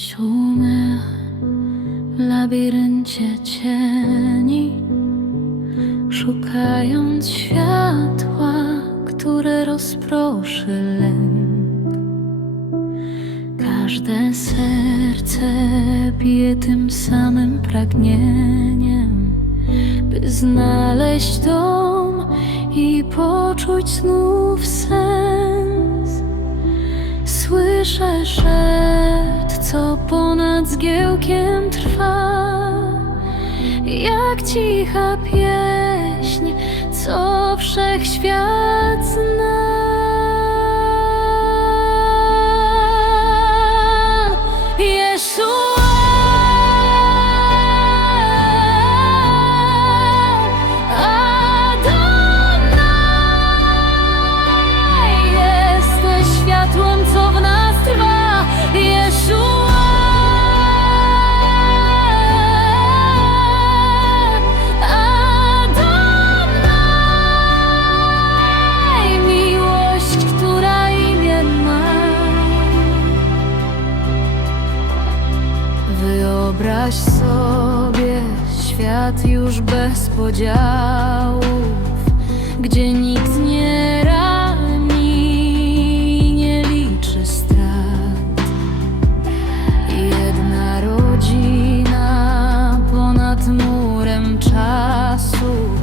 Tęsiumy w labiryncie cieni Szukając światła, które rozproszy lęk. Każde serce bije tym samym pragnieniem By znaleźć dom i poczuć znów sens. Słyszę szept, co ponad zgiełkiem trwa. Jak cicha pieśń, co wszechświat świat już bez podziałów, gdzie nikt nie rani, nie liczy strat. Jedna rodzina ponad murem czasów,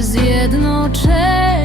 zjednoczeni.